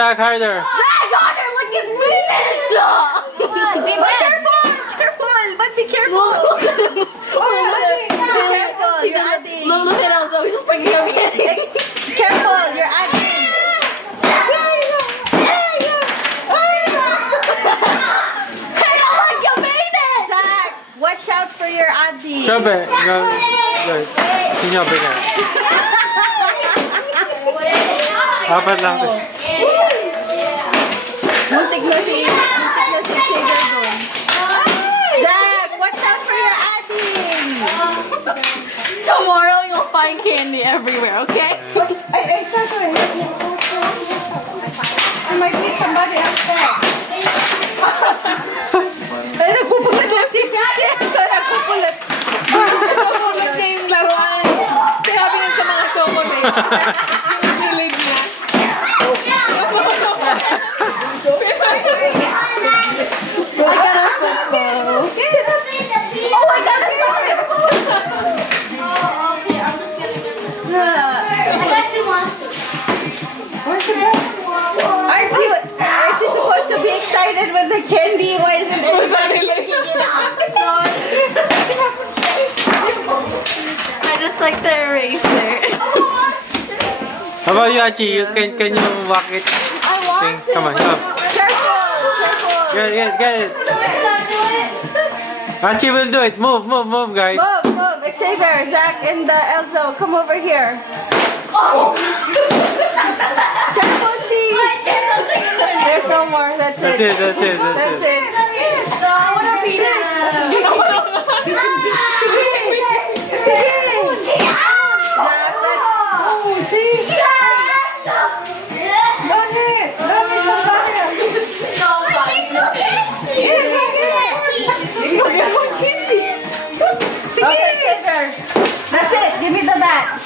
Zach, harder. Harder, look at me! Be careful! Careful! But be careful! Look at him! Be careful! You're adding! Look at Elzo, he's just bringing him in! Careful! You're adding! Zach, watch out for your auntie! Shove it. No, good. Sinabi ka. Apat lang. Muntik na si Xavier doon. Zach, watch out for your adding! Tomorrow you'll find candy everywhere, okay? Ay, sorry. I might need somebody else there. Ay, nagpupulat na si Kenzo, nagpupulat. Nagpupulat niya yung laruan. Sinabi niya sa mga chocolate. Yung gilig niya. I got a football. Oh, I got a football. Oh, okay. I'm just gonna I got two monsters. Aren't you supposed to be excited with the candy? Why isn't everybody picking it up? I just like the eraser. How about you, Achi? Can you walk it? I want to. Come on, come. Careful. Get it. Achi will do it. Move, guys. Move. Xavier, Zach, and Elzo, come over here. Oh. Careful, Chi. There's no more. That's it. That's it. So I want to beat him. That's it. Give me the bat.